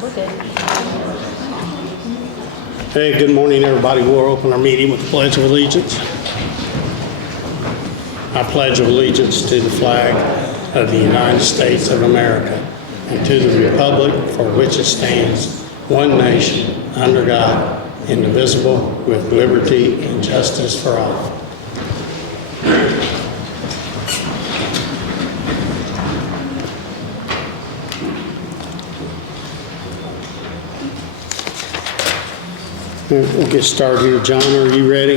We're good. Hey, good morning, everybody. We'll open our meeting with the Pledge of Allegiance. I pledge allegiance to the flag of the United States of America and to the republic for which it stands, one nation, under God, indivisible, with liberty and justice for all. We'll get started here. John, are you ready?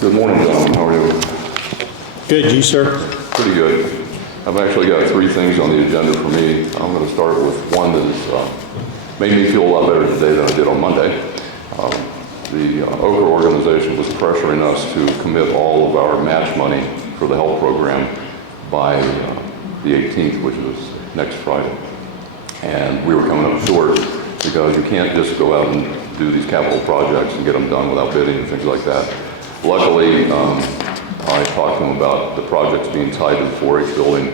Good morning, John. How are you? Good, you, sir? Pretty good. I've actually got three things on the agenda for me. I'm going to start with one that has made me feel a lot better today than I did on Monday. The OCRA organization was pressuring us to commit all of our match money for the health program by the 18th, which is next Friday. And we were coming up short because you can't just go out and do these capital projects and get them done without bidding and things like that. Luckily, I talked to them about the projects being tied to the 4-H building,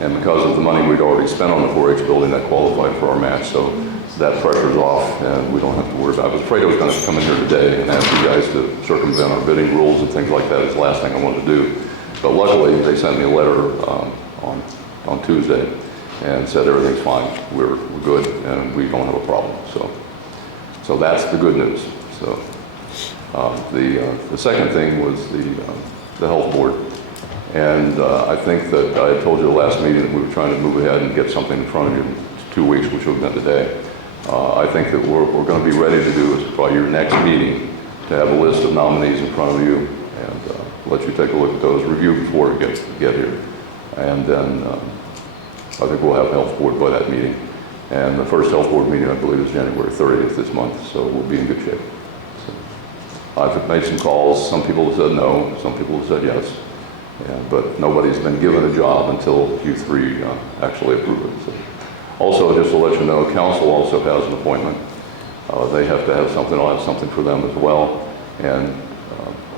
and because of the money we'd already spent on the 4-H building, that qualified for our match. So that pressure's off, and we don't have to worry about it. I was afraid I was going to come in here today and ask you guys to circumvent our bidding rules and things like that. It's the last thing I wanted to do. But luckily, they sent me a letter on Tuesday and said everything's fine, we're good, and we don't have a problem. So that's the good news. So the second thing was the health board, and I think that I had told you the last meeting that we were trying to move ahead and get something in front of you in 2 weeks, which would have been today. I think that we're going to be ready to do by your next meeting to have a list of nominees in front of you and let you take a look at those, review before we get here. And then I think we'll have health board by that meeting. And the first health board meeting, I believe, is January 30th this month, so we'll be in good shape. So I've made some calls. Some people have said no, some people have said yes. But nobody's been given a job until Q3 actually approve it. So. Also, just to let you know, council also has an appointment. They have to have something. I'll have something for them as well. And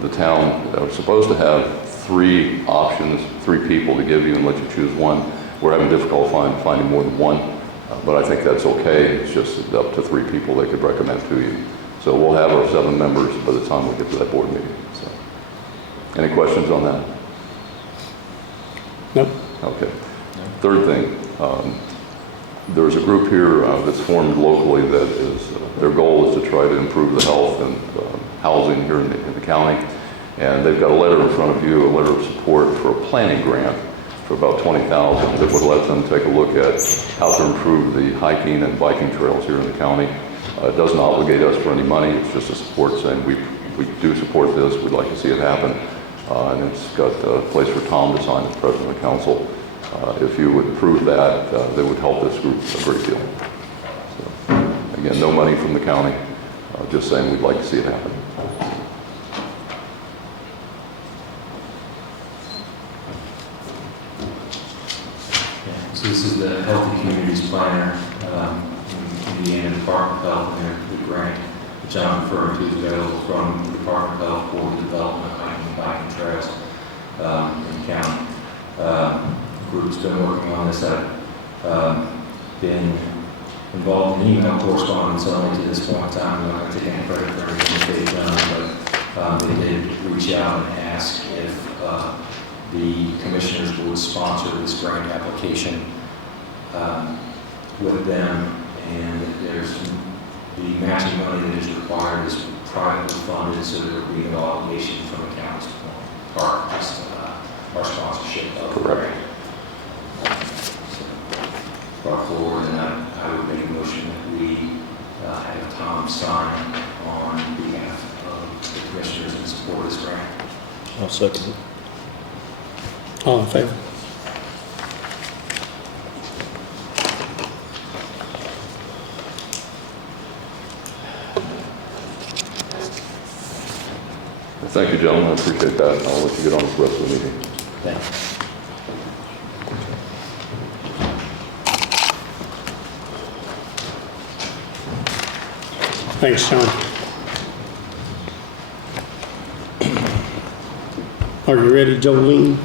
the town are supposed to have 3 options, 3 people to give you and let you choose one. We're having difficulty finding more than one, but I think that's okay. It's just up to 3 people they could recommend to you. So we'll have our 7 members by the time we get to that board meeting. So, any questions on that? Nope. Okay. Third thing, there's a group here that's formed locally that is, their goal is to try to improve the health and housing here in the county. And they've got a letter in front of you, a letter of support for a planning grant for about $20,000 that would let them take a look at how to improve the hiking and biking trails here in the county. It doesn't obligate us for any money. It's just a support saying we do support this. We'd like to see it happen. And it's got a place for Tom to sign as president of council. If you would approve that, that would help this group a great deal. So, again, no money from the county, just saying we'd like to see it happen. So this is the Healthy Communities Planner, Indiana Department of Health, and the grant which I'm referring to is available from the Department of Health for the development of hiking and biking trails in the county. The group's been working on this. I've been involved in email correspondence only to this point in time. I'm not going to take any credit for everything that they've done, but they did reach out and ask if the commissioners would sponsor this grant application with them, and there's the matching money that is required is privately funded, so there would be no obligation from the county's part, just our sponsorship of the grant. Brought forward, and I would make a motion that we have Tom sign on behalf of the commissioners in support of this grant. I'll second it. All in favor? Thank you, gentlemen. I appreciate that. I'll let you get on with the rest of the meeting. Thanks. Thanks, John. Are you ready, Jolene?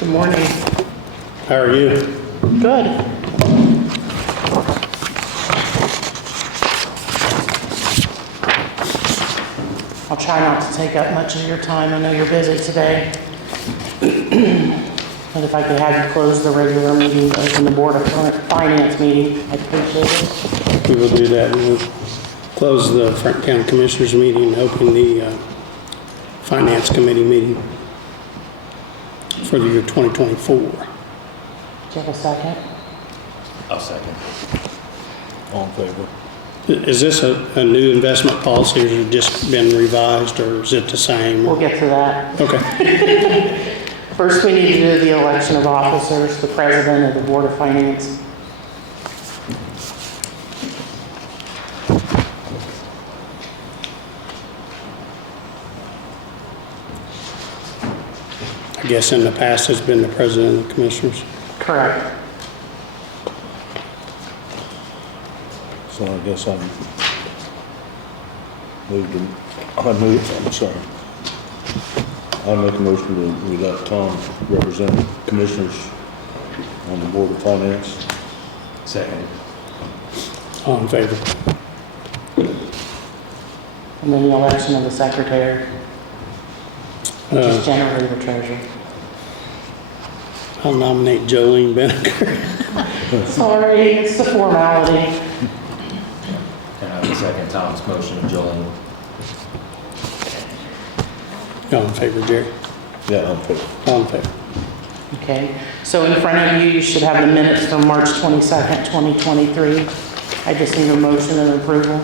Good morning. How are you? Good. I'll try not to take up much of your time. I know you're busy today. But if I could have you close the regular meeting, open the Board of Finance meeting, I'd appreciate it. We will do that. We will close the Franklin County Commissioners meeting and open the Finance Committee meeting for the year 2024. Do you have a second? I'll second. All in favor? Is this a new investment policy, or has it just been revised, or is it the same? We'll get to that. Okay. First, we need to do the election of officers, the president of the Board of Finance. I guess in the past it's been the president of the commissioners. Correct. So I guess I'm sorry. I make a motion to we let Tom represent commissioners on the Board of Finance. Second. All in favor? And then the election of the secretary, which is generally the treasurer. I'll nominate Jolene Benninger. Sorry, it's a formality. And I would second Tom's motion of Jolene. All in favor, Jerry? Yeah, I'm favor. All in favor? Okay, so in front of you, you should have the minutes from March 22nd, 2023. I just need a motion and approval.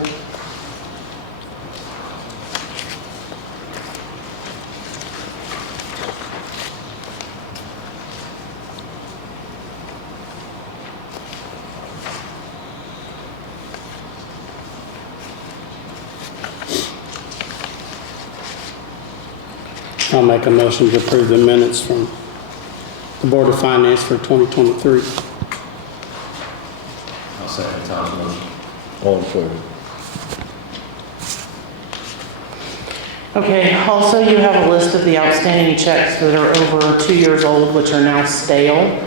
I'll make a motion to approve the minutes from the Board of Finance for 2023. I'll second Tom's motion. All in favor? Okay, also you have a list of the outstanding checks that are over 2 years old, which are now stale.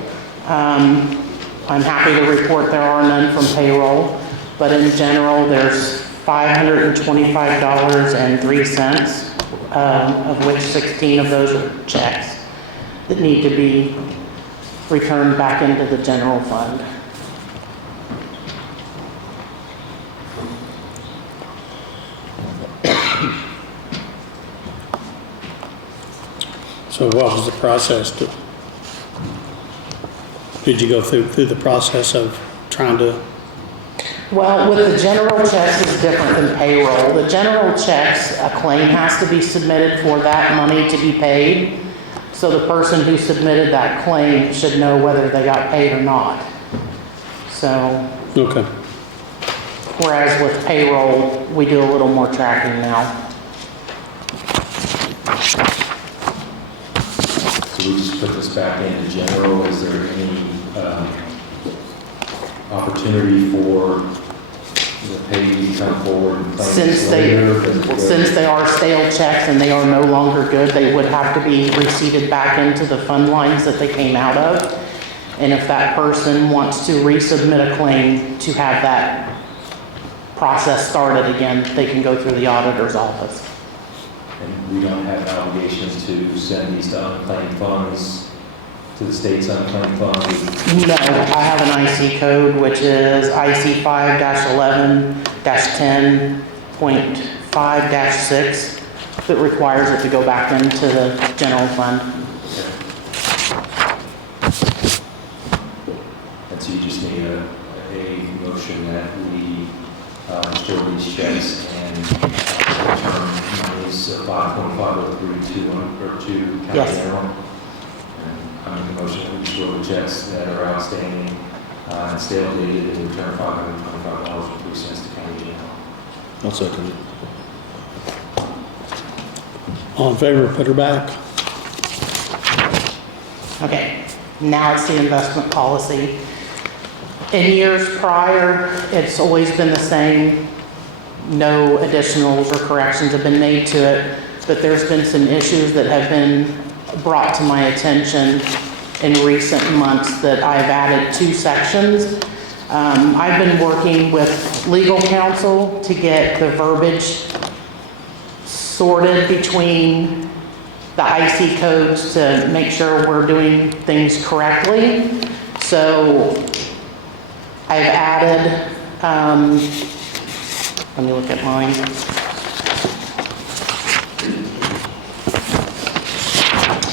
I'm happy to report there are none from payroll, but in general, there's $525.03, of which 16 of those are checks that need to be returned back into the general fund. So what was the process? Did you go through the process of trying to? Well, with the general checks, it's different than payroll. The general checks, a claim has to be submitted for that money to be paid. So the person who submitted that claim should know whether they got paid or not. So, Okay. whereas with payroll, we do a little more tracking now. So we just put this back into general. Is there any opportunity for the payee to come forward and claim Since this later? they are stale checks and they are no longer good, they would have to be receipted back into the fund lines that they came out of. And if that person wants to resubmit a claim to have that process started again, they can go through the auditor's office. And we don't have obligations to send these to unclaimed funds, to the state's unclaimed funds? No, I have an IC code, which is IC 5-11-10.5-6, that requires it to go back into the general fund. And so you just need a motion that we restore these checks and return monies 5.503 to county Yes. general. And I make a motion that we restore the checks that are outstanding and stale dated and return $525.03 to county general. I'll second it. All in favor, put her back. Okay, now it's the investment policy. In years prior, it's always been the same. No additionals or corrections have been made to it, but there's been some issues that have been brought to my attention in recent months that I've added 2 sections. I've been working with legal counsel to get the verbiage sorted between the IC codes to make sure we're doing things correctly. So I've added, let me look at mine.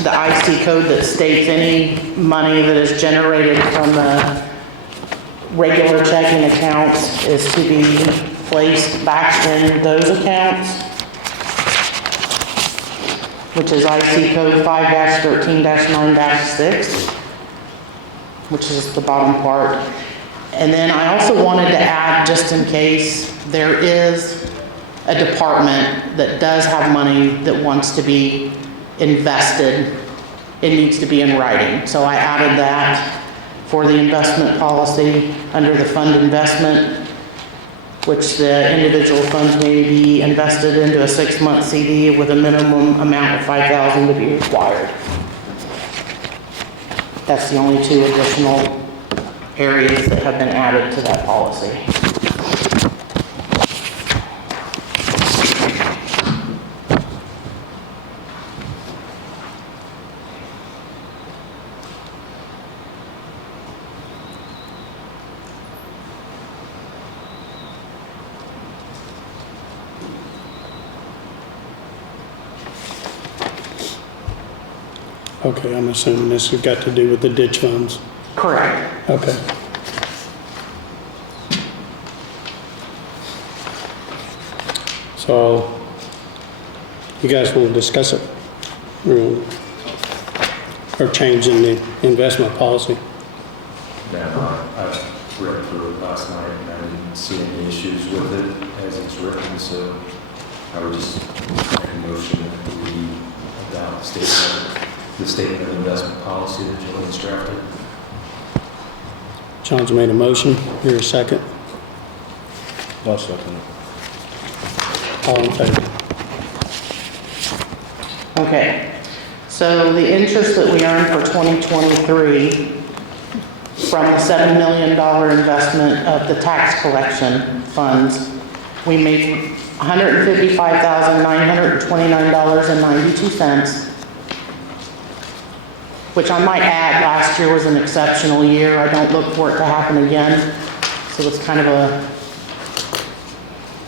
The IC code that states any money that is generated from the regular checking accounts is to be placed back in those accounts, which is IC code 5-13-9-6, which is the bottom part. And then I also wanted to add, just in case there is a department that does have money that wants to be invested, it needs to be in writing. So I added that for the investment policy under the fund investment, which the individual funds may be invested into a 6-month CD with a minimum amount of $5,000 to be required. That's the only 2 additional areas that have been added to that policy. Okay, I'm assuming this has got to do with the ditch funds. Correct. Okay. So, you guys will discuss it? Or changing the investment policy? Yeah, I read through it last night and I didn't see any issues with it as it's written, so I would just make a motion that we adopt the statement of investment policy that Joanne's drafted. John's made a motion. Here a second. I'll second it. All in favor? Okay. So the interest that we earned for 2023 from the $7 million investment of the tax collection funds, we made $155,929.92, which I might add, last year was an exceptional year. I don't look for it to happen again. So it's kind of a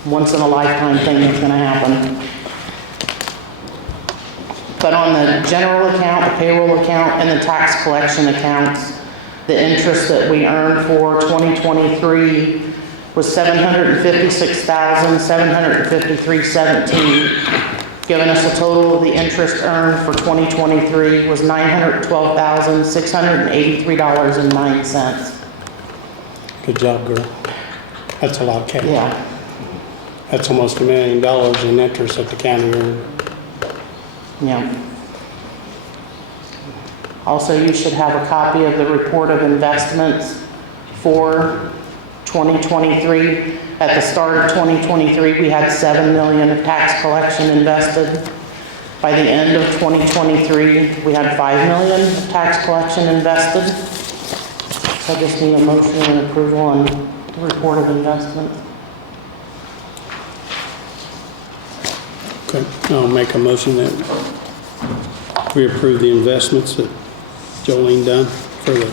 once-in-a-lifetime thing that's going to happen. But on the general account, the payroll account, and the tax collection accounts, the interest that we earned for 2023 was $756,753.17, giving us a total of the interest earned for 2023 was $912,683.09. Good job, girl. That's a lot of cash. Yeah. That's almost $1 million in interest that the county earned. Yeah. Also, you should have a copy of the report of investments for 2023. At the start of 2023, we had $7 million of tax collection invested. By the end of 2023, we had $5 million of tax collection invested. So I just need a motion and approval on the report of investments. Okay, I'll make a motion that we approve the investments that Jolene done for the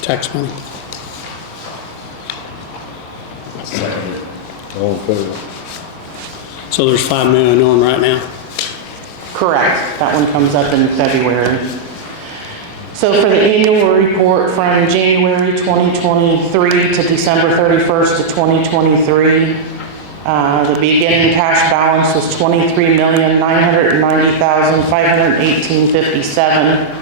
tax money. Second. All in favor? So there's $5 million on right now. Correct. That one comes up in February. So for the annual report from January 2023 to December 31st of 2023, the beginning cash balance was $23,990,518.57,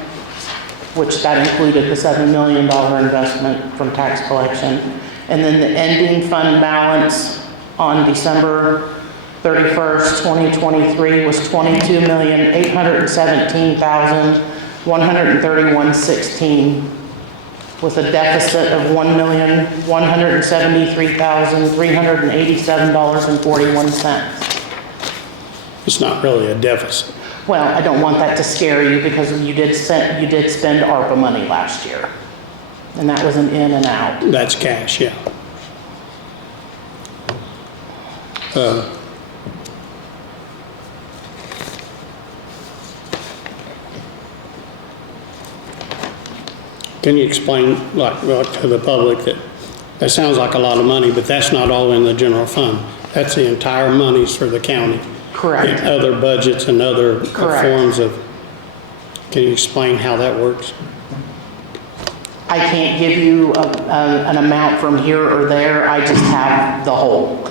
which that included the $7 million investment from tax collection. And then the ending fund balance on December 31st, 2023 was $22,817,131.16, with a deficit of $1,173,387.41. It's not really a deficit. Well, I don't want that to scare you because you did spend ARPA money last year. And that was an in and out. That's cash, yeah. Can you explain, like to the public, that sounds like a lot of money, but that's not all in the general fund. That's the entire monies for the county. Correct. And other budgets and other Correct. forms of, can you explain how that works? I can't give you an amount from here or there. I just have the whole.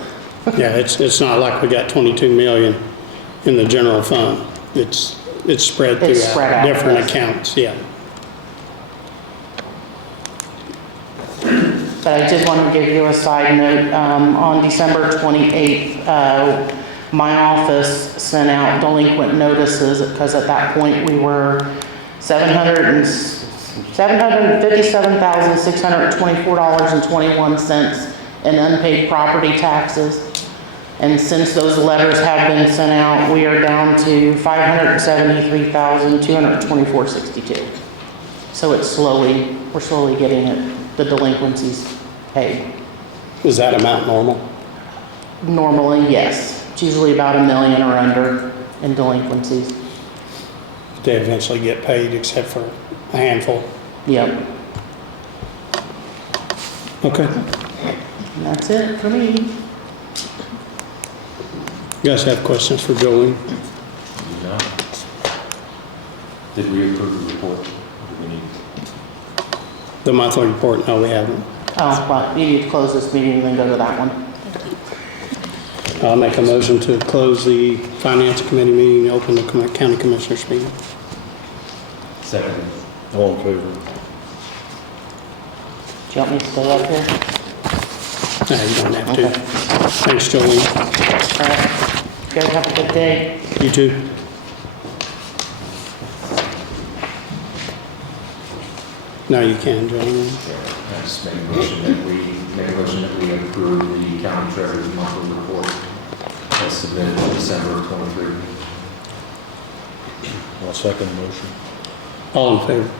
Yeah, it's not like we got 22 million in the general fund. It's spread It's throughout spread out, different yes. accounts, yeah. But I did want to give you a side note. On December 28th, my office sent out delinquent notices because at that point we were $757,624.21 in unpaid property taxes. And since those letters have been sent out, we are down to $573,224.62. So we're slowly getting the delinquencies paid. Is that amount normal? Normally, yes. It's usually about $1 million or under in delinquencies. They eventually get paid except for a handful. Yep. Okay. And that's it for me. You guys have questions for Jolene? No. Did we approve the report? Or do we need? The monthly report, no, we haven't. Oh, well, you need to close this meeting and then go to that one. I'll make a motion to close the finance committee meeting and open the county commissioners meeting. Second. All in favor? Do you want me to stay up here? No, you don't have to. Okay. Thanks, Jolene. All right. You guys have a good day. You too. Now you can, Jolene. I just make a motion that we approve the county treasurer's monthly report as submitted in December of '23. I'll second the motion. All in favor?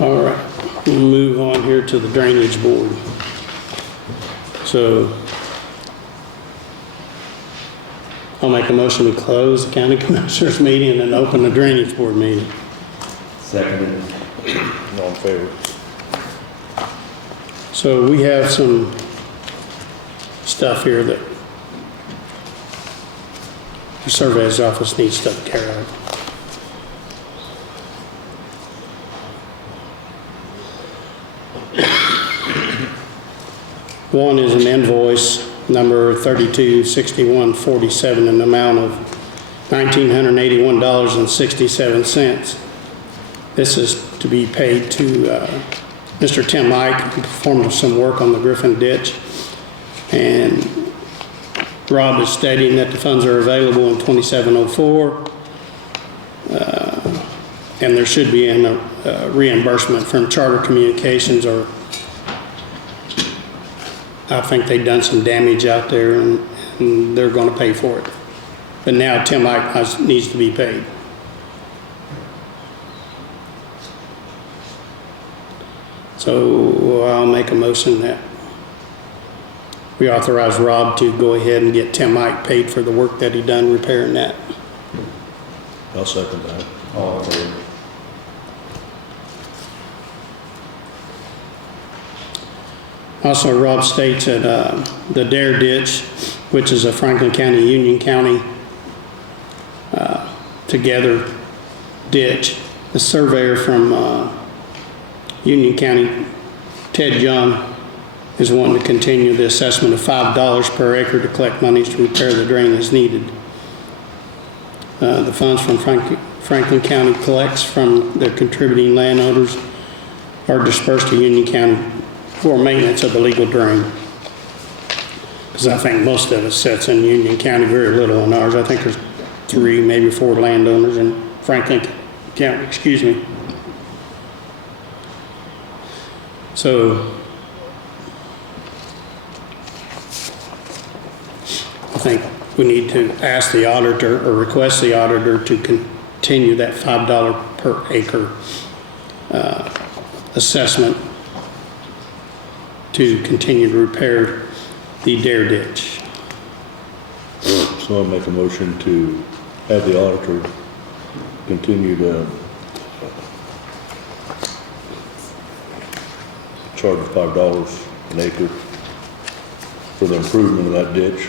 All right, we'll move on here to the drainage board. So I'll make a motion to close the county commissioners meeting and then open the drainage board meeting. Seconded. All in favor? So we have some stuff here that the surveyor's office needs taken care of. One is an invoice number 326147 in the amount of $1,981.67. This is to be paid to Mr. Tim Ike, who performed some work on the Griffin Ditch. And Rob is stating that the funds are available in 2704. And there should be a reimbursement from Charter Communications, or I think they've done some damage out there and they're going to pay for it. But now Tim Ike needs to be paid. So I'll make a motion that we authorize Rob to go ahead and get Tim Ike paid for the work that he done repairing that. I'll second that. All in favor? Also, Rob states that the Dare Ditch, which is a Franklin County, Union County together ditch, the surveyor from Union County, Ted Young, is wanting to continue the assessment of $5 per acre to collect monies to repair the drain as needed. The funds from Franklin County collects from the contributing landowners are dispersed to Union County for maintenance of the legal drain. Because I think most of it sits in Union County, very little in ours. I think there's 3, maybe 4 landowners in Franklin County, excuse me. So I think we need to ask the auditor or request the auditor to continue that $5 per acre assessment to continue to repair the Dare ditch. So I'll make a motion to have the auditor continue to charge $5 an acre for the improvement of that ditch.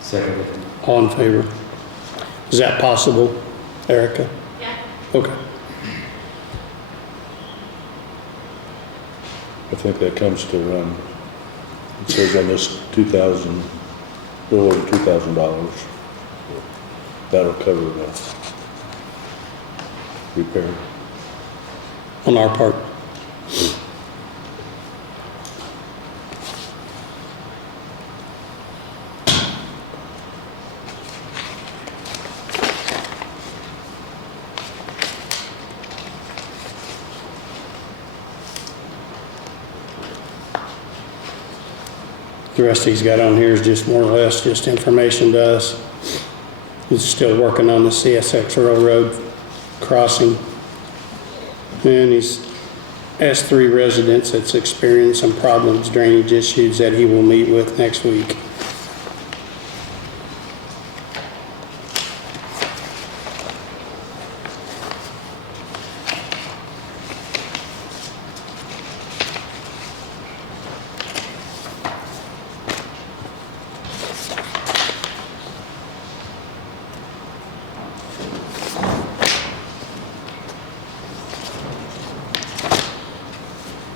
Second. All in favor? Is that possible, Erica? Yeah. Okay. I think that comes to around, it says on this $2,000, a little over $2,000. That'll cover the repair. On our part. The rest he's got on here is just more or less just information to us. He's still working on the CSX Railroad crossing. And he's asked 3 residents that's experienced some problems, drainage issues that he will meet with next week.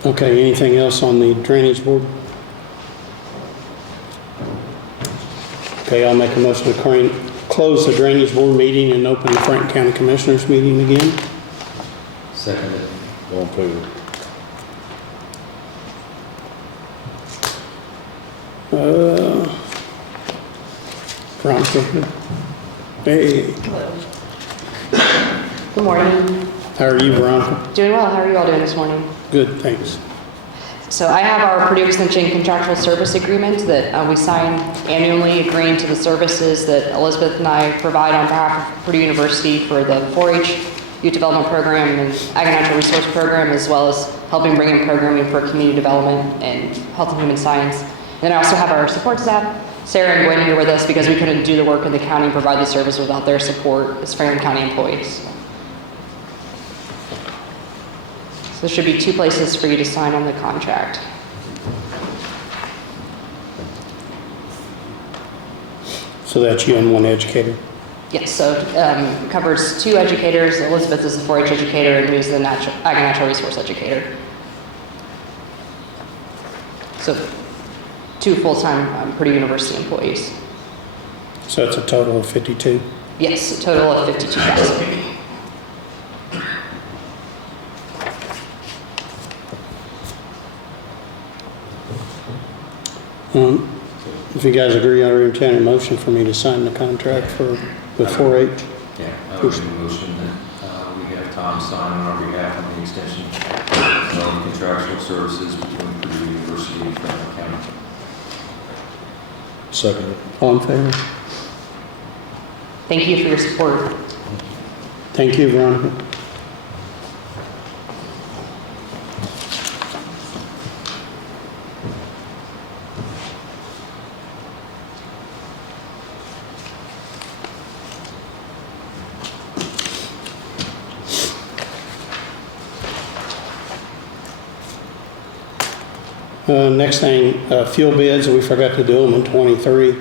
Okay, anything else on the drainage board? Okay, I'll make a motion to close the drainage board meeting and open the Franklin County Commissioners meeting again. Second. All in favor? Veronica. Hey, Good morning. how are you, Veronica? Doing well. How are you all doing this morning? Good, thanks. So I have our Purdue Extension contractual service agreement that we sign annually, agreeing to the services that Elizabeth and I provide on behalf of Purdue University for the 4-H youth development program and ag and natural resource program, as well as helping bring in programming for community development and health and human science. And then I also have our support staff, Sarah and Gwen, here with us because we couldn't do the work in the county and provide the service without their support as Franklin County employees. So there should be 2 places for you to sign on the contract. So that's you and 1 educator. Yes, so covers 2 educators. Elizabeth is the 4-H educator and me is the ag and natural resource educator. So 2 full-time Purdue University employees. So it's a total of 52. Yes, a total of 52,000. If you guys agree, I'll entertain a motion for me to sign the contract with 4-H. Yeah, I would make a motion that we have Tom sign on our behalf on the extension of contractual services between Purdue University and Franklin County. Second. All in favor? Thank you for your support. Thank you, Veronica. Next thing, fuel bids, we forgot to do them in 23.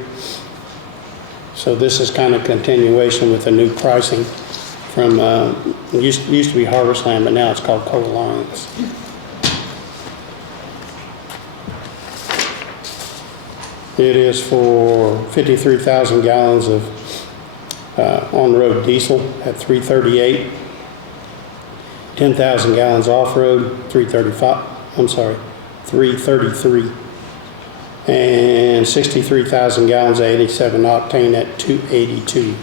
So this is kind of continuation with the new pricing from, it used to be Harvest Land, but now it's called Coal Alliance. It is for 53,000 gallons of on-road diesel at $3.38, 10,000 gallons off-road, $3.33, and 63,000 gallons of 87 octane at $2.82.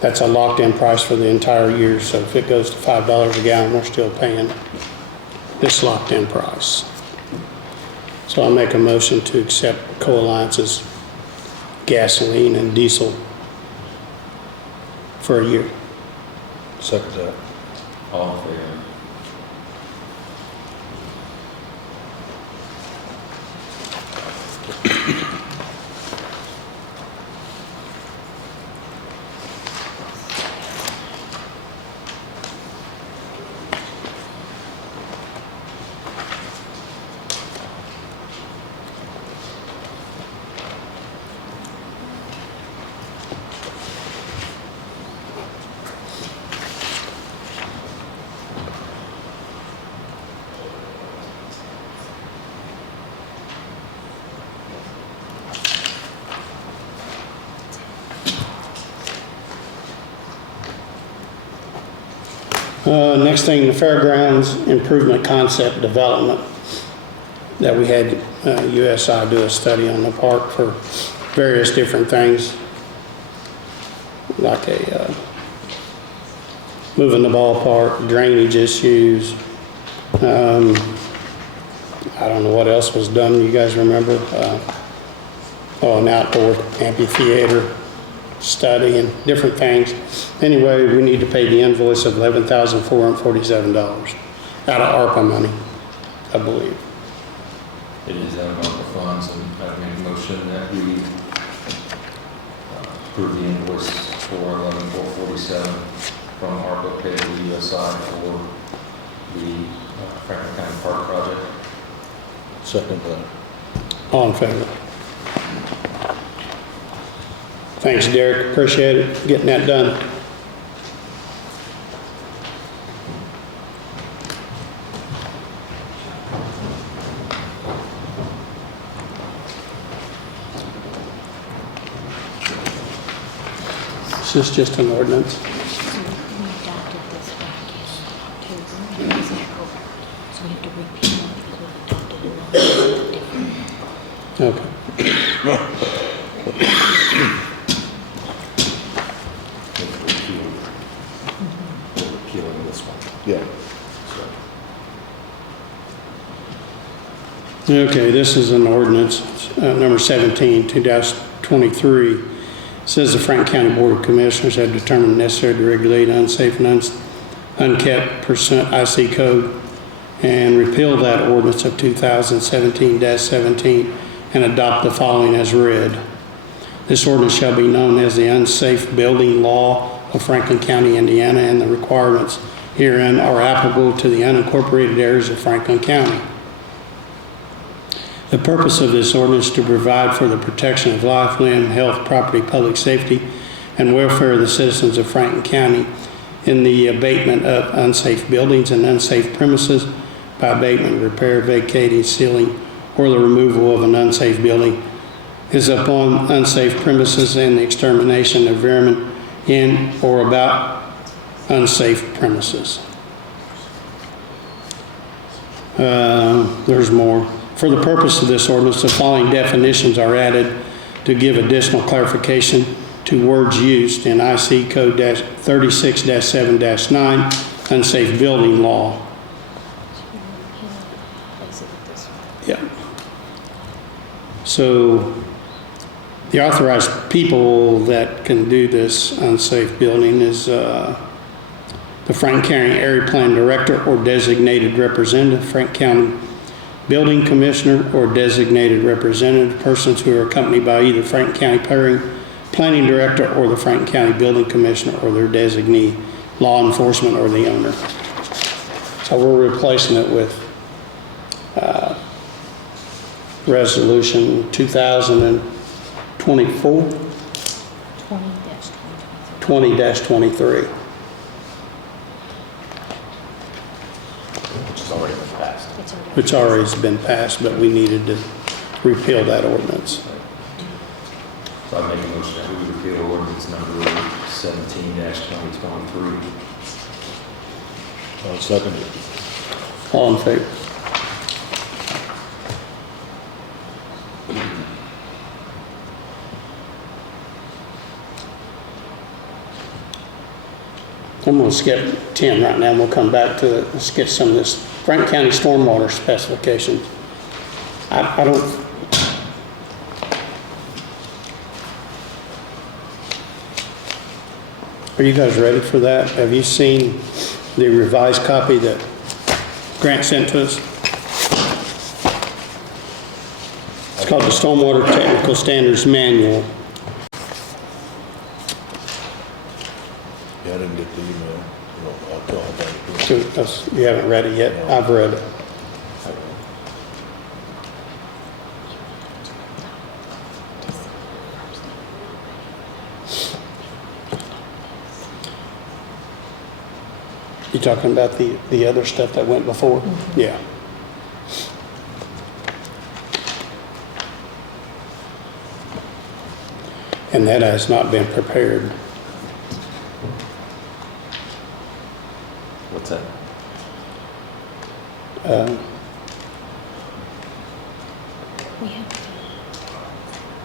That's a locked-in price for the entire year, so if it goes to $5 a gallon, we're still paying this locked-in price. So I'll make a motion to accept Co-Alliance's gasoline and diesel for a year. Second that. All in favor? Next thing, the fairgrounds improvement concept development that we had USI do a study on the park for various different things, like moving the ballpark, drainage issues. I don't know what else was done. You guys remember? An outdoor amphitheater study and different things. Anyway, we need to pay the invoice of $11,447 out of ARPA money, I believe. It is out of ARPA funds, and I make a motion that we approve the invoice for $11,447 from ARPA paid to USI for the Franklin County Park project. Second that. All in favor? Thanks, Derek. Appreciate it, getting that done. Is this just an ordinance? We adopted this back in October, and it wasn't correct. So we have to repeal it because we adopted it different. Okay. Repealing this one. Yeah. Okay, this is an ordinance, number 17, 2023. Says the Franklin County Board of Commissioners have determined necessary to regulate unsafe and unkept percent IC code and repeal that ordinance of 2017-17 and adopt the following as read. This ordinance shall be known as the Unsafe Building Law of Franklin County, Indiana, and the requirements herein are applicable to the unincorporated areas of Franklin County. The purpose of this ordinance is to provide for the protection of life, limb, health, property, public safety, and welfare of the citizens of Franklin County in the abatement of unsafe buildings and unsafe premises by abatement, repair, vacating, sealing, or the removal of an unsafe building is upon unsafe premises and the extermination of vermin in or about unsafe premises. There's more. For the purpose of this ordinance, the following definitions are added to give additional clarification to words used in IC Code 36-7-9, Unsafe Building Law. Yeah. So the authorized people that can do this unsafe building is the Franklin County Area Plan Director or designated representative, Franklin County Building Commissioner or designated representative, persons who are accompanied by either Franklin County Planning Director or the Franklin County Building Commissioner or their designee, law enforcement or the owner. So we're replacing it with Resolution 2024, 20-23. Which has already been passed. Which already has been passed, but we needed to repeal that ordinance. So I make a motion that we repeal ordinance number 17-2023. I'll second it. All in favor? I'm going to skip 10 right now, and we'll come back to it. Let's get some of this Grant County stormwater specifications. I don't, are you guys ready for that? Have you seen the revised copy that Grant sent to us? It's called the Stormwater Technical Standards Manual. Yeah, I didn't get the email. I'll tell you about it. You haven't read it yet? I've read it. You talking about the other stuff that went before? Yeah. And that has not been prepared. What's that? We have to,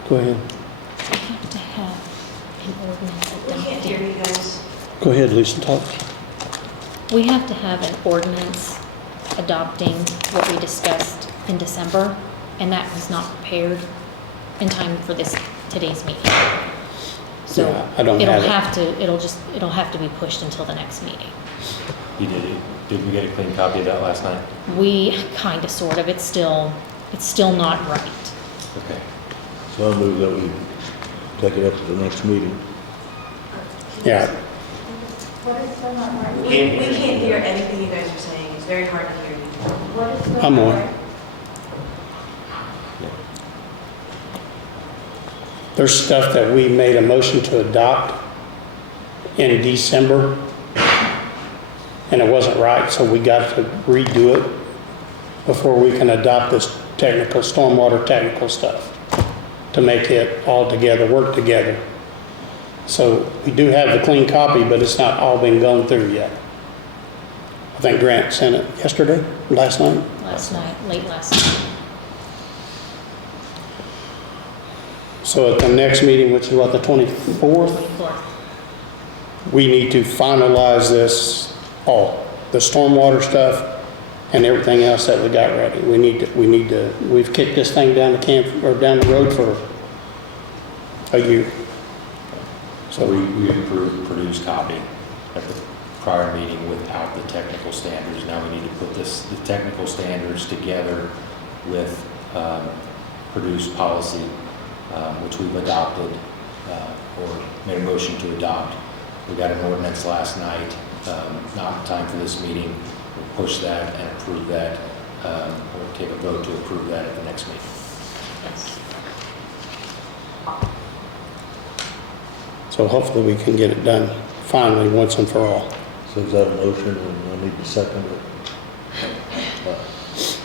Go ahead. we have to have an ordinance adopted. you guys. Go ahead, Lisa, talk. We have to have an ordinance adopting what we discussed in December, and that was not prepared in time for today's meeting. So Yeah, I don't have it. it'll have to be pushed until the next meeting. You did it. Did we get a clean copy of that last night? We kinda, sort of, it's still not right. Okay. So I'll move that we take it up at the next meeting. Yeah. We can't hear anything you guys are saying. It's very hard to hear you. I'm on. There's stuff that we made a motion to adopt in December, and it wasn't right, so we got to redo it before we can adopt this technical, stormwater technical stuff, to make it all together, work together. So we do have the clean copy, but it's not all been gone through yet. I think Grant sent it yesterday, last night. Late last night. So at the next meeting, which is what, the 24th? 24th. We need to finalize this all, the stormwater stuff and everything else that we got ready. We've kicked this thing down the road for a year. So we approved produced copy at the prior meeting without the technical standards. Now we need to put the technical standards together with produced policy, which we've adopted or made a motion to adopt. We got an ordinance last night, not in time for this meeting. We'll push that and approve that, or take a vote to approve that at the next meeting. Yes. So hopefully we can get it done finally, once and for all. So is that a motion and I need to second it?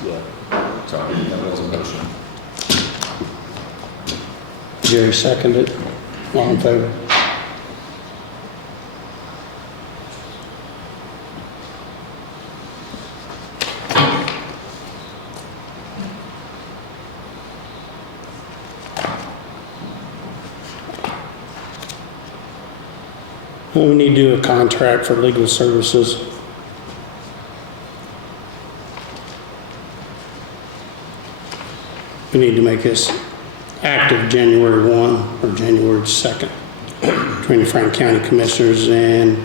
Yeah. Sorry, that was a motion. Jerry seconded. All in favor? We need to do a contract for legal services. We need to make this active January 1 or January 2nd between the Franklin County Commissioners and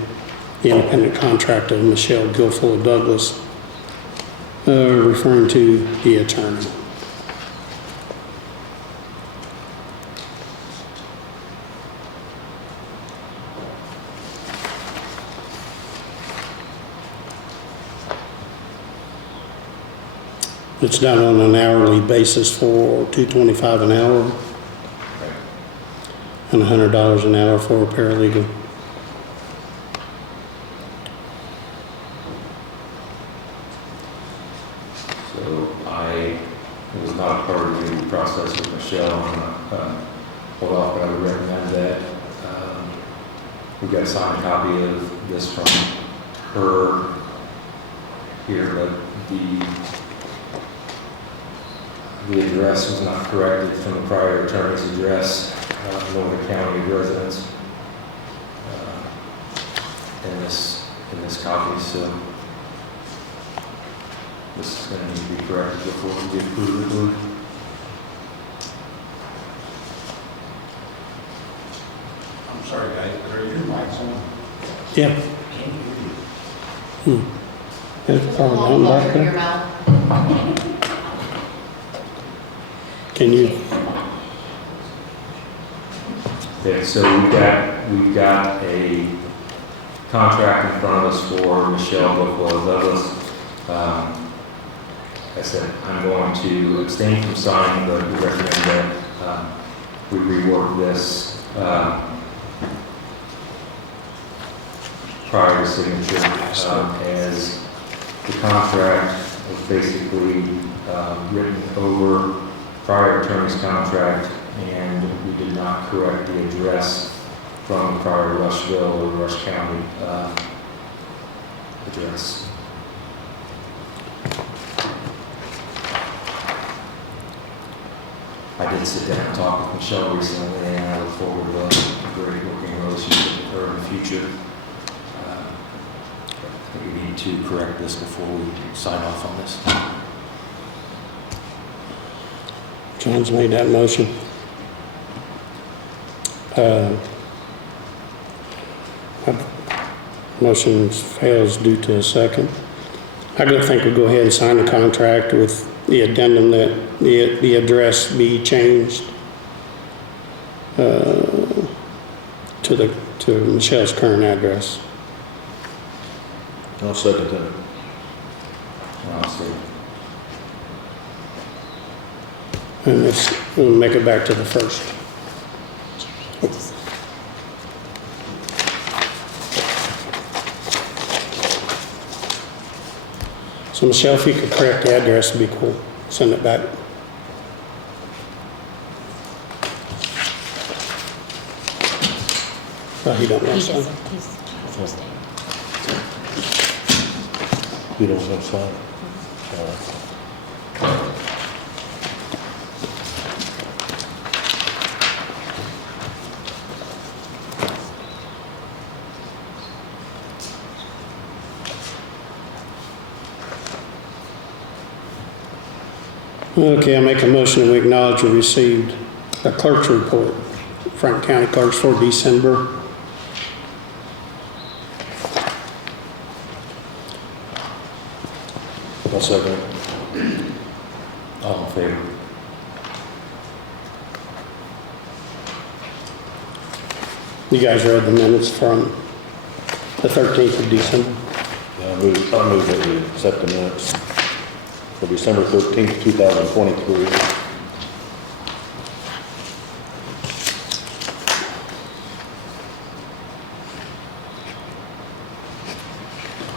the independent contractor, Michelle Guilfoyle Douglas, referring to the attorney. It's done on an hourly basis for $2.25 an hour and $100 an hour for a paralegal. So it was not part of the process with Michelle. I'm gonna hold off, but I would recommend that we got a signed copy of this from her here, but the address was not corrected from the prior attorney's address, nor the county residence in this copy. So This is going to need to be corrected before we get approved, I believe. I'm sorry, guys, but are your mics on? Yeah. Can't hear you. It's probably on back there. mouth. Can you, Okay, so we've got a contract in front of us for Michelle Brookville Douglas. Like I said, I'm going to abstain from signing, but we recommend that we rework this prior to signature, as the contract was basically written over prior attorney's contract, and we did not correct the address from the prior Rushville or Rush County address. I did sit down and talk with Michelle recently, and I look forward to a great working relationship with her in the future. I think we need to correct this before we sign off on this. John's made that motion. Motion fails due to a second. I don't think we'll go ahead and sign the contract with the addendum that the address be changed to Michelle's current address. I'll second that. I'll see. And we'll make it back to the first. So Michelle, if you could correct the address, it'd be cool. Send it back. Well, he don't He want to sign. doesn't, he's abstained. You don't have to sign it? Okay, I make a motion that we acknowledge we received a clerk's report, Franklin County Clerks for December. I'll second it. All in favor? You guys read the minutes from the 13th of December. Yeah, I move that we accept the minutes for December 13th, 2023.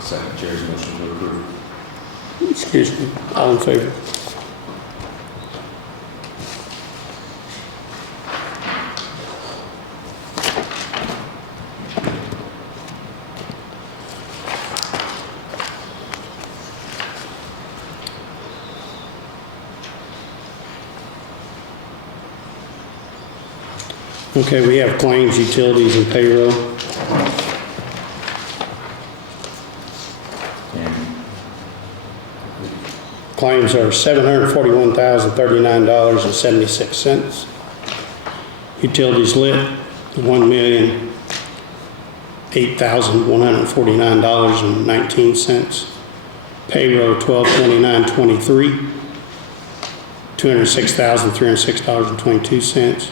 Second chair's motion to approve. Excuse me, all in favor? Okay, we have claims, utilities, and payroll. And Claims are $741,039.76. Utilities lit, $1,008,149.19. Payroll, $1,229.23. $206,306.22.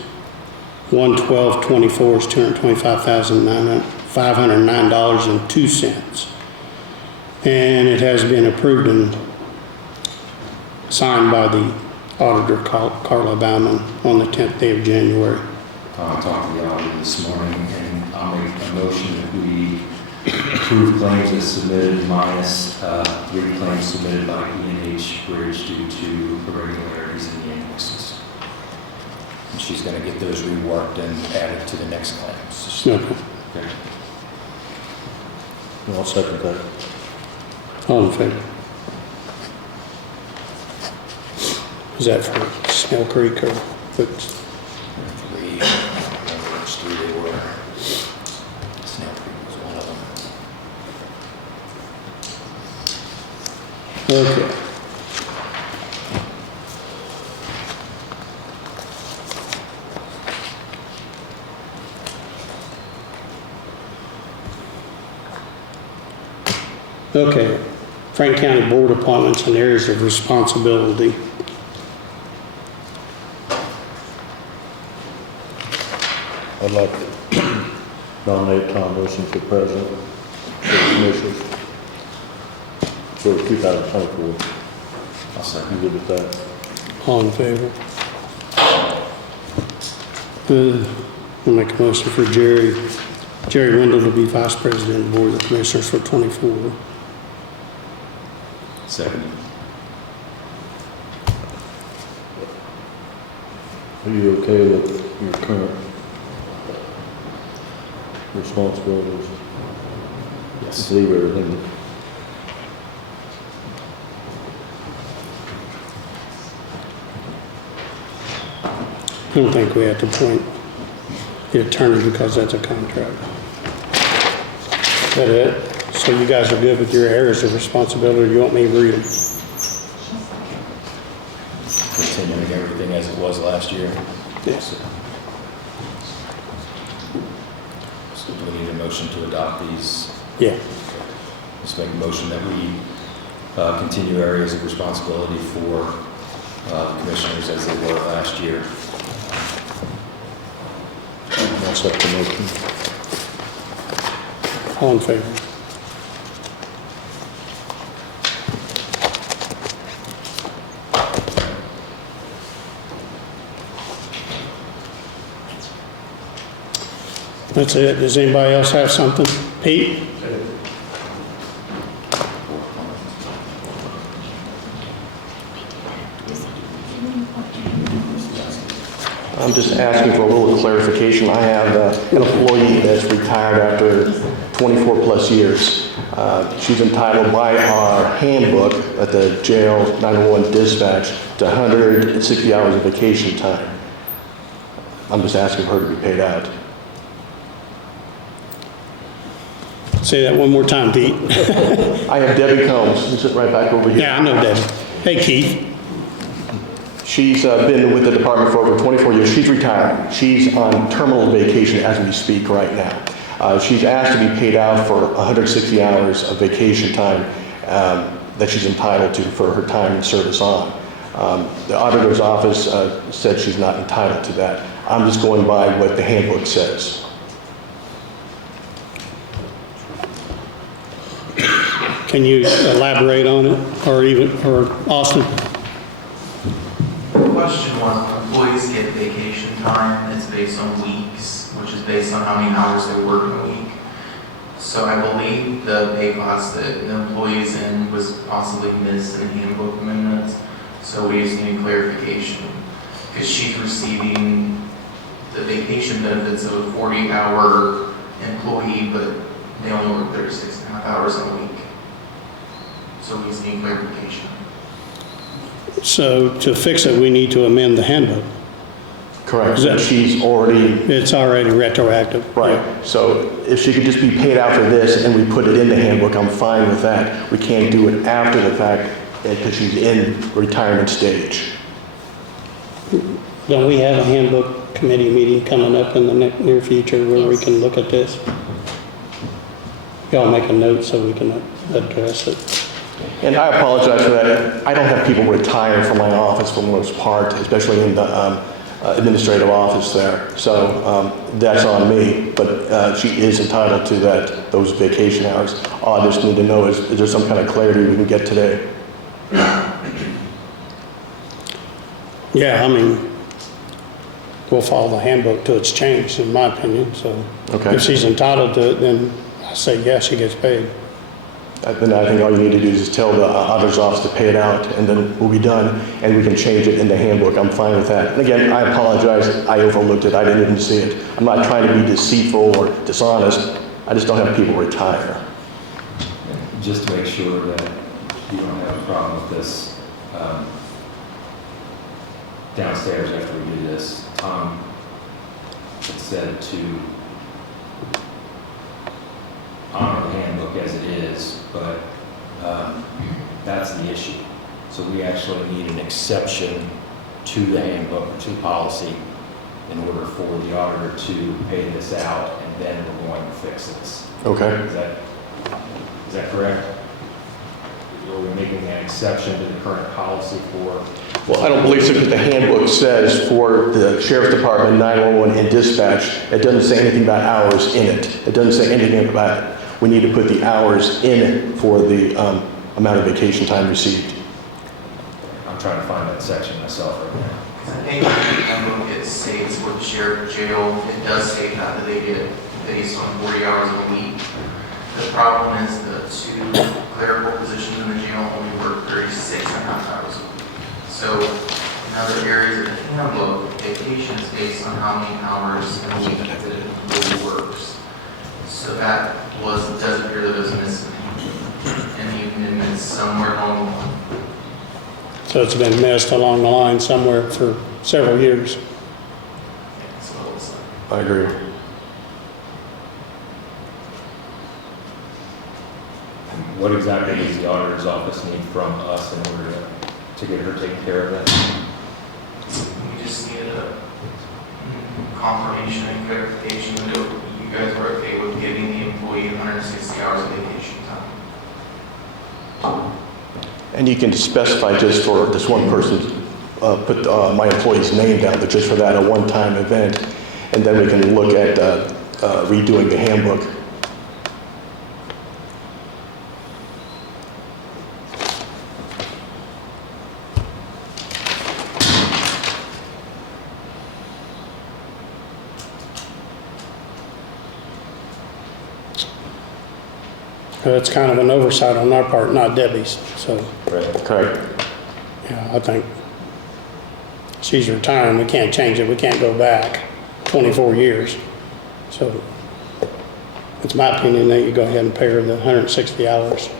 112.24 is $225,509.02. And it has been approved and signed by the auditor, Carla Bauman, on the 10th day of January. I talked to the auditor this morning, and I'll make a motion that we approve claims as submitted minus 3 claims submitted by E&H Bridge due to irregularities in the invoices. And she's going to get those reworked and added to the next claims. Okay. Okay. I'll second that. All in favor? Is that for Snail Creek or Foots? 3, I don't remember which 3 they were. Snail Creek was one of them. Okay. Okay, Franklin County Board appointments and areas of responsibility. I'd like to nominate Tom Wilson for president for the commissioners for 2024. I'll second. You good with that? All in favor? I'll make a motion for Jerry Wendell to be vice president of the Board of Commissioners for 24. Second. Are you okay with your current responsibilities? Yes. Leave everything. I don't think we have to appoint the attorney because that's a contract. Is that it? So you guys are good with your areas of responsibility, or you want me to read them? Continuing everything as it was last year. Yes. So do we need a motion to adopt these? Yeah. Let's make a motion that we continue areas of responsibility for the commissioners as they were last year. I'll accept the motion. All in favor? That's it. Does anybody else have something? Pete? I'm just asking for a little clarification. I have an employee that's retired after 24 plus years. She's entitled by our handbook at the jail 911 dispatch to 160 hours of vacation time. I'm just asking her to be paid out. Say that one more time, Pete. I have Debbie Combs, she's sitting right back over here. Yeah, I know Debbie. Hey, Keith. She's been with the department for over 24 years. She's retired. She's on terminal vacation as we speak right now. She's asked to be paid out for 160 hours of vacation time that she's entitled to for her time in service on. The auditor's office said she's not entitled to that. I'm just going by what the handbook says. Can you elaborate on it, or Austin? Question one, employees get vacation time that's based on weeks, which is based on how many hours they work in a week. So I believe the pay class that the employee's in was possibly missed in handbook amendments. So we just need clarification. Because she's receiving the vacation benefits of a 40-hour employee, but they only work 36.5 hours a week. So we just need clarification. So to fix it, we need to amend the handbook. Correct. Is that- She's already It's already retroactive. right. So if she could just be paid out for this and we put it in the handbook, I'm fine with that. We can't do it after the fact because she's in retirement stage. Don't we have a handbook committee meeting coming up in the near future where we can look at this? Y'all make a note so we can address it. And I apologize for that. I don't have people retire from my office for the most part, especially in the administrative office there. So that's on me, but she is entitled to those vacation hours. All I just need to know is there some kind of clarity we can get today? Yeah, I mean, we'll follow the handbook till it's changed, in my opinion, so. Okay. If she's entitled to it, then I say yes, she gets paid. Then I think all you need to do is just tell the auditor's office to pay it out, and then we'll be done, and we can change it in the handbook. I'm fine with that. And again, I apologize. I overlooked it. I didn't even see it. I'm not trying to be deceitful or dishonest. I just don't have people retire. Just to make sure that you don't have a problem with this, downstairs after we do this, Tom had said to honor the handbook as it is, but that's the issue. So we actually need an exception to the handbook, to the policy, in order for the auditor to pay this out, and then we're going to fix this. Okay. Is that correct? are we making an exception to the current policy for? Well, I don't believe so, because the handbook says for the sheriff's department, 911, and dispatch, it doesn't say anything about hours in it. It doesn't say anything about, we need to put the hours in for the amount of vacation time received. I'm trying to find that section myself right now. I think in the handbook it states with the sheriff jail, it does state that they get based on 40 hours a week. The problem is the 2 clerical positions in the jail only work 36.5 hours a week. So in other areas of the handbook, vacation is based on how many hours in a week that an employee works. So that does appear that was missing in the amendments somewhere along the line. So it's been missed along the line somewhere for several years. That's what it looks like. I agree. And what exactly does the auditor's office need from us in order to get her taken care of that? We just needed a confirmation and clarification that you guys were okay with giving the employee 160 hours of vacation time. And you can specify just for this one person, put my employee's name down, but just for that, a one-time event. And then we can look at redoing the handbook. It's kind of an oversight on our part, not Debbie's. So, Correct. yeah, I think she's retiring. We can't change it. We can't go back 24 years. So it's my opinion that you go ahead and pay her the 160 hours.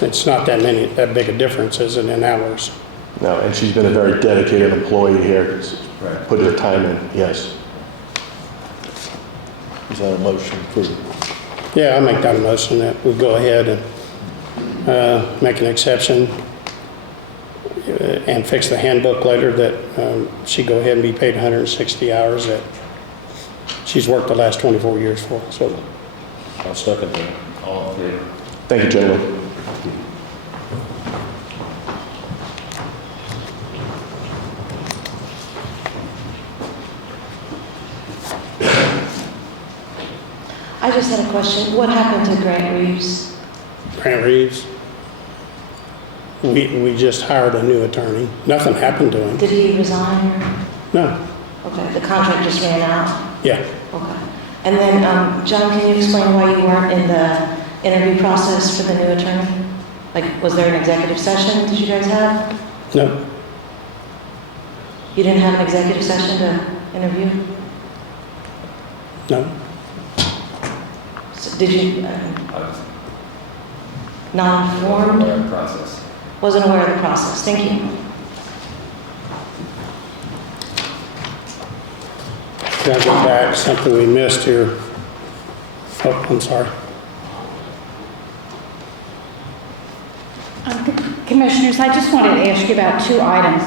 It's not that big a difference, is it, in hours? No, and she's been a very dedicated employee here. Right. Put her time in, yes. Is that a motion for? Yeah, I'll make that a motion that we go ahead and make an exception and fix the handbook later that she go ahead and be paid 160 hours that she's worked the last 24 years for. So I'll second that. All in favor? Thank you, gentlemen. I just had a question. What happened to Grant Reeves? Grant Reeves, we just hired a new attorney. Nothing happened to him. Did he resign or? No. Okay, the contract just ran out? Yeah. Okay. And then, John, can you explain why you weren't in the interview process for the new attorney? Like, was there an executive session that you guys have? No. You didn't have an executive session to interview? No. So did you, I was not informed? aware of the process. Wasn't aware of the process. Thank you. Can I go back? Something we missed here. Oh, I'm sorry. Commissioners, I just wanted to ask you about 2 items.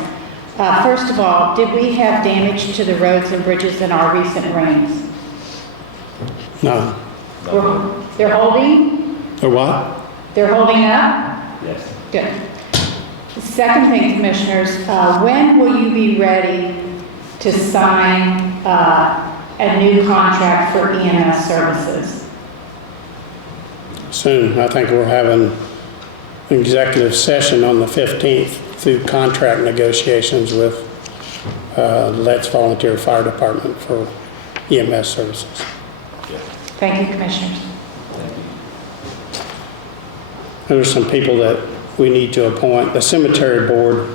First of all, did we have damage to the roads and bridges in our recent rains? No. They're holding? Or what? They're holding up? Yes. Good. The second thing, Commissioners, when will you be ready to sign a new contract for EMS services? Soon. I think we're having an executive session on the 15th through contract negotiations with Let's Volunteer Fire Department for EMS services. Thank you, Commissioners. Thank you. There's some people that we need to appoint. The cemetery board,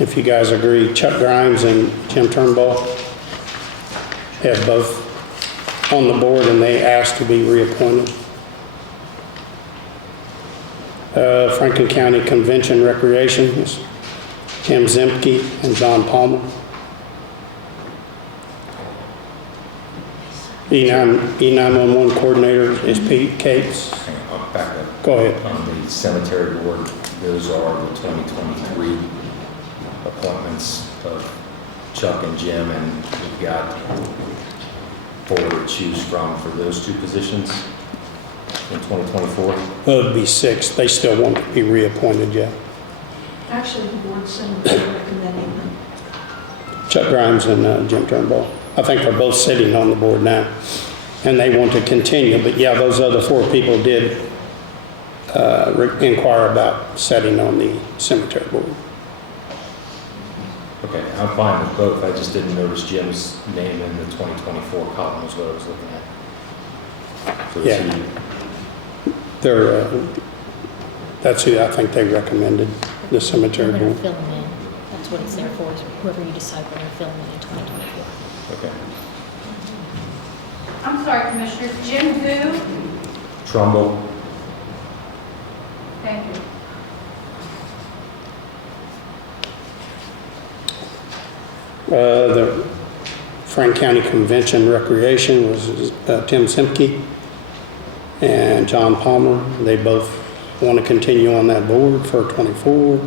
if you guys agree, Chuck Grimes and Jim Turnbull have both on the board and they asked to be reappointed. Franklin County Convention Recreation is Tim Zemke and John Palmer. E911 coordinator is Pete Cates. Hang on, I'll back up. Go ahead. On the cemetery board, those are the 2023 appointments of Chuck and Jim, and we've got 4 to choose from for those 2 positions. in 2024? Well, it'd be 6. They still want to be reappointed yet. Actually, the board senator recommending them. Chuck Grimes and Jim Turnbull. I think they're both sitting on the board now, and they want to continue. But yeah, those other 4 people did inquire about setting on the cemetery board. Okay, I'm fine with both. I just didn't notice Jim's name in the 2024 column was what I was looking at. So is Yeah. he- They're, that's who I think they recommended, the cemetery We're gonna board. fill them in. That's what it's there for, is whoever you decide we're gonna fill them in 2024. Okay. I'm sorry, Commissioners, Jim who? Trumbull, Thank you. The Frank County Convention Recreation was Tim Simke and John Palmer. They both want to continue on that board for 24.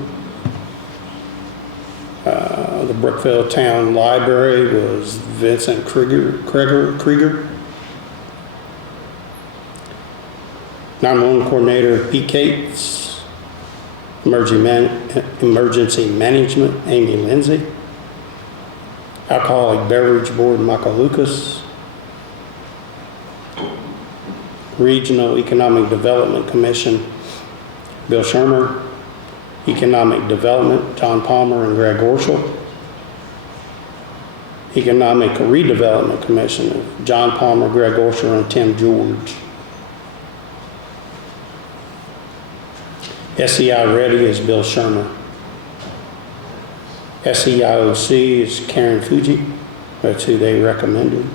The Brookville Town Library was Vincent Krieger. 911 Coordinator Pete Cates. Emergency Management Amy Lindsay. Alcoholic Beverage Board Michael Lucas. Regional Economic Development Commission Bill Shermer. Economic Development John Palmer and Greg Orschel. Economic Redevelopment Commission John Palmer, Greg Orschel, and Tim George. SEI Ready is Bill Shermer. SEIOC is Karen Fuji. That's who they recommended.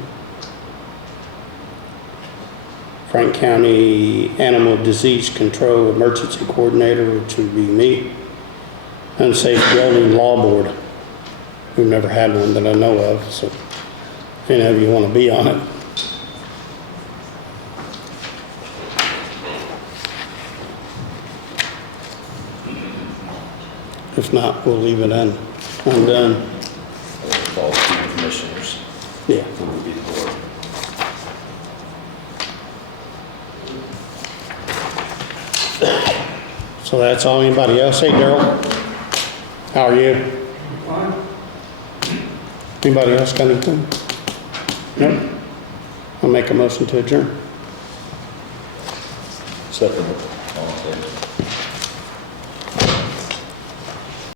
Frank County Animal Disease Control Emergency Coordinator, which would be me. Unsafe Building Law Board. We've never had one that I know of, so if any of you want to be on it. If not, we'll leave it undone. all 2 commissioners Yeah. who would be the board. So that's all. Anybody else? Hey, Daryl. How are you? Anybody else got anything? Nope. I'll make a motion to adjourn. Second.